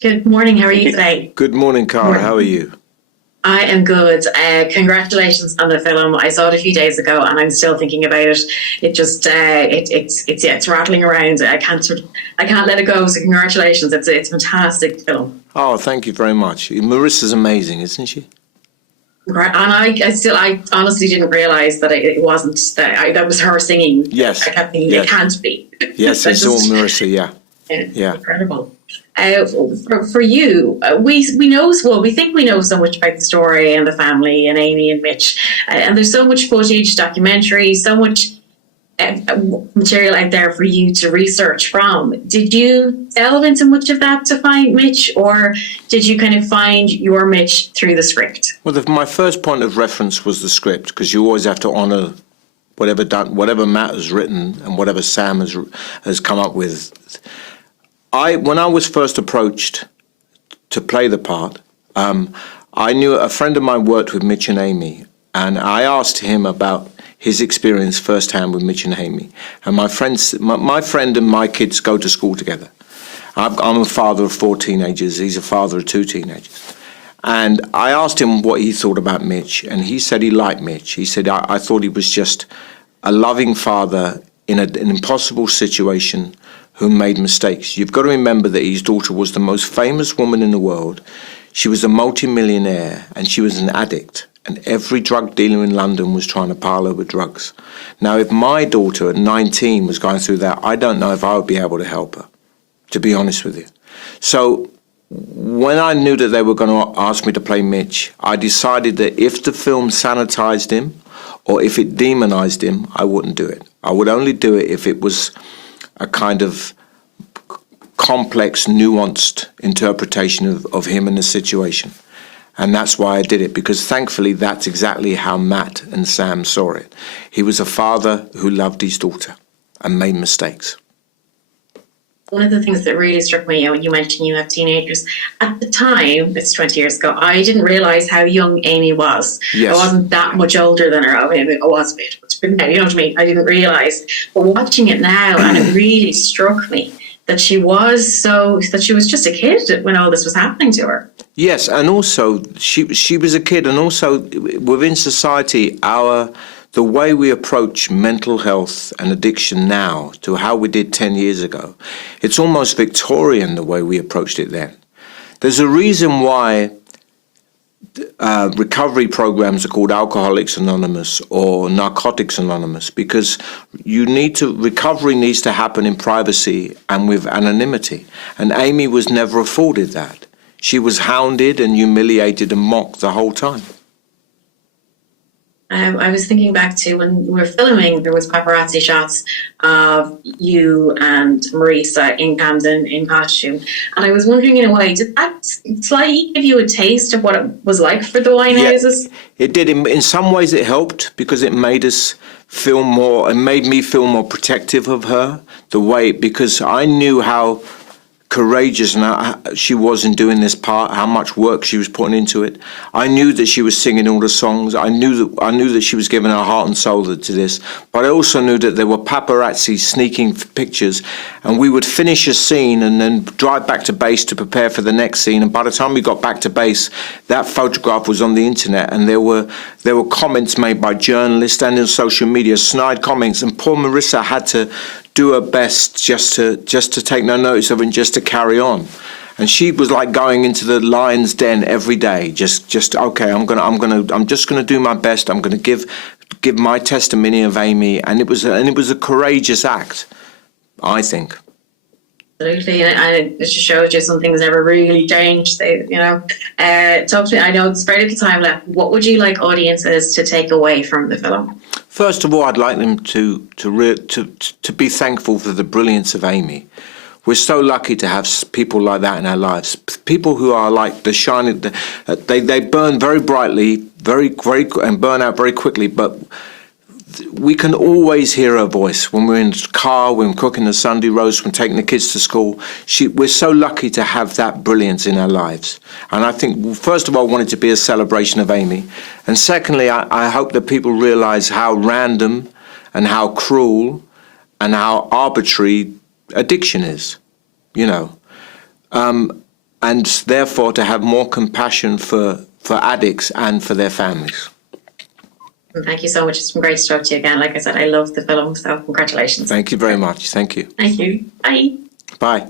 Good morning. How are you today? Good morning, Cara. How are Morning. you? I am good. Congratulations on the film. I saw it a few days ago, and I'm still thinking about it. It just it's rattling around. I can't let it go. So congratulations. It's a fantastic film. Oh, thank you very much. Marissa's amazing, isn't she? And I honestly didn't realize that it wasn't that was her singing. Yes. I kept thinking it Yes. can't be. Yes, That's it's all just Marissa. Yeah. Yeah. incredible. Uh, for you, we know well. We think we know so much about the story and the family and Amy and Mitch, and there's so much footage, documentary, so much material out there for you to research from. Did you delve into much of that to find Mitch, or did you kind of find your Mitch through the script? Well, my first point of reference was the script, because you always have to honour whatever Matt has written and whatever Sam has come up with. When I was first approached to play the part, I knew a friend of mine worked with Mitch and Amy, and I asked him about his experience firsthand with Mitch and Amy. And my friend and my kids go to school together. I'm a father of 4 teenagers. He's a father of 2 teenagers. And I asked him what he thought about Mitch, and he said he liked Mitch. He said, I thought he was just a loving father in an impossible situation who made mistakes. You've got to remember that his daughter was the most famous woman in the world. She was a multimillionaire, and she was an addict. And every drug dealer in London was trying to pile her with drugs. Now, if my daughter at 19 was going through that, I don't know if I would be able to help her, to be honest with you. So when I knew that they were going to ask me to play Mitch, I decided that if the film sanitized him or if it demonized him, I wouldn't do it. I would only do it if it was a kind of complex, nuanced interpretation of him and the situation. And that's why I did it, because thankfully that's exactly how Matt and Sam saw it. He was a father who loved his daughter and made mistakes. One of the things that really struck me when you mentioned you have teenagers, at the time, it's 20 years ago, I didn't realize how young Amy was. Yes. I wasn't that much older than her. I mean, I was a bit, but you know what I mean? I didn't realize. But watching it now, and it really struck me that she was just a kid when all this was happening to her. Yes, and also she was a kid, and also within society, the way we approach mental health and addiction now to how we did 10 years ago, it's almost Victorian the way we approached it then. There's a reason why recovery programs are called Alcoholics Anonymous or Narcotics Anonymous, because recovery needs to happen in privacy and with anonymity. And Amy was never afforded that. She was hounded and humiliated and mocked the whole time. I was thinking back to when we were filming, there was paparazzi shots of you and Marisa in Camden in costume. And I was wondering, in a way, did that slightly give you a taste of what it was like for the Winehouses? Yeah, it did. In some ways it helped, because it made us feel more, it made me feel more protective of her, because I knew how courageous she was in doing this part, how much work she was putting into it. I knew that she was singing all the songs. I knew that she was giving her heart and soul to this. But I also knew that there were paparazzi sneaking pictures, and we would finish a scene and then drive back to base to prepare for the next scene. And by the time we got back to base, that photograph was on the internet, and there were comments made by journalists and in social media, snide comments, and poor Marissa had to do her best just to take no notice of it and just to carry on. And she was like going into the lion's den every day, just okay, I'm just gonna do my best. I'm gonna give my testimony of Amy, and it was a courageous act, I think. Absolutely, and it just shows you some things never really change. Talk to me. I know there's very little time left. What would you like audiences to take away from the film? First of all, I'd like them to be thankful for the brilliance of Amy. We're so lucky to have people like that in our lives. People who are like the shining. They burn very brightly, and burn out very quickly, but we can always hear her voice when we're in the car, when we're cooking the Sunday roast, when taking the kids to school. We're so lucky to have that brilliance in our lives. And I think, first of all, I want it to be a celebration of Amy. And secondly, I hope that people realise how random and how cruel and how arbitrary addiction is. and therefore to have more compassion for addicts and for their families. Thank you so much. It's been great to talk to you again. Like I said, I love the film, so congratulations. Thank you very much. Thank you. Thank you. Bye. Bye.